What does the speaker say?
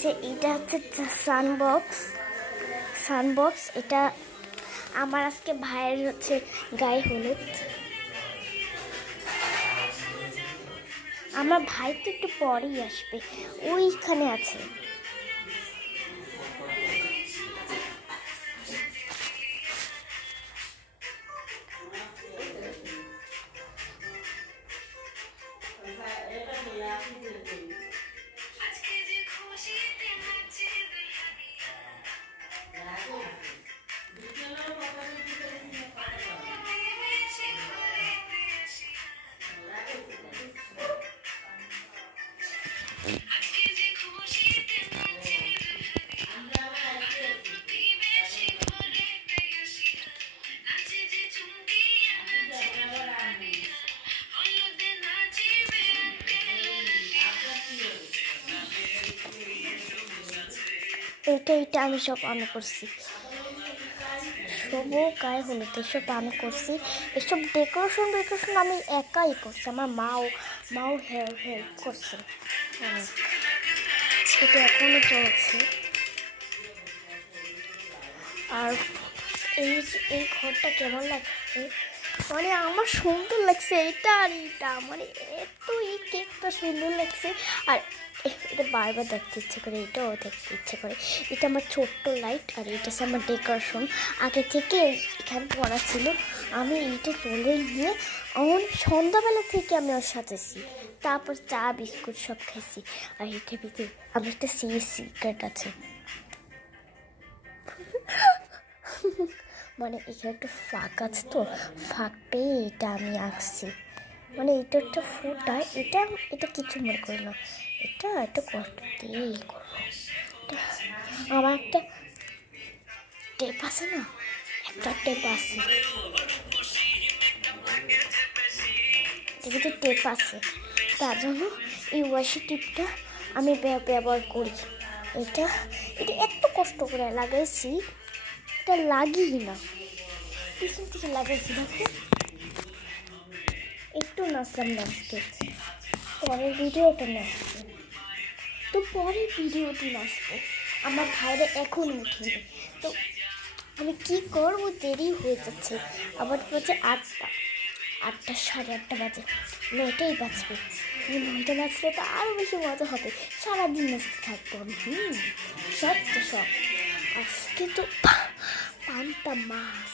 যে এটা হচ্ছে সানবক্স। এটা আমার আজকে ভাইয়ের হচ্ছে গায়ে হলুদ। আমার ভাই তো একটু পরেই আসবে, ওইখানে আছে। এটা আমি সব আমি করছি, সব গায়ে হলুদ এসব আমি করছি। এসব ডেকোরেশন আমি একাই করছি, আমার মাও হেল্প করছে অনেক। এটা এখনো চলছে। আর এই ঘরটা কেমন লাগছে, মানে আমার সুন্দর লাগছে এটা। আর এটা মানে এত এই কেকটা সুন্দর লাগছে। আর এটা বারবার দেখতে ইচ্ছে করে, এটাও দেখতে ইচ্ছে করে। এটা আমার ছোট্ট লাইট, আর এটা হচ্ছে আমার ডেকোরেশন। আগে থেকে এখানে পড়া ছিল, আমি এইটা তুলে নিয়ে সন্ধ্যাবেলা থেকে আমি ওর সাথেছি। তারপর চা বিস্কুট সব খাইছি। আর এটা ভিতরে আমার একটা সিক্রেট আছে, মানে এখানে একটা ফাঁক আছে, তো ফাঁক পেয়ে এটা আমি আঁকছি। মানে এটা একটা ফুটা, এটা কিছু মনে করি না, এটা একটা কষ্ট দিয়েই করবো। আমার একটা টেপ আছে না, একটা টেপ আছে, এটাতে টেপ আছে, তার জন্য এই ওয়াশি টিপটা আমি ব্যবহার করি। এটা এত কষ্ট করে লাগাইছি, এটা লাগিই না, পিছন থেকে লাগাইছি। দেখো একটু নাচলাম নাচতে, পরের ভিডিওটা নাচবো, তো পরের ভিডিওটি নাচবো। আমার ভাইরা এখন উঠিনি, তো আমি কি করবো, দেরি হয়ে যাচ্ছে। আবার বাজে 8টা 8:30 বাজে, 9টাই বাজবে। 9টা নাচলে তো আরও বেশি মজা হবে, সারাদিন নাচতে থাকবো আমি। সব আজকে তো পান্তা মাছ।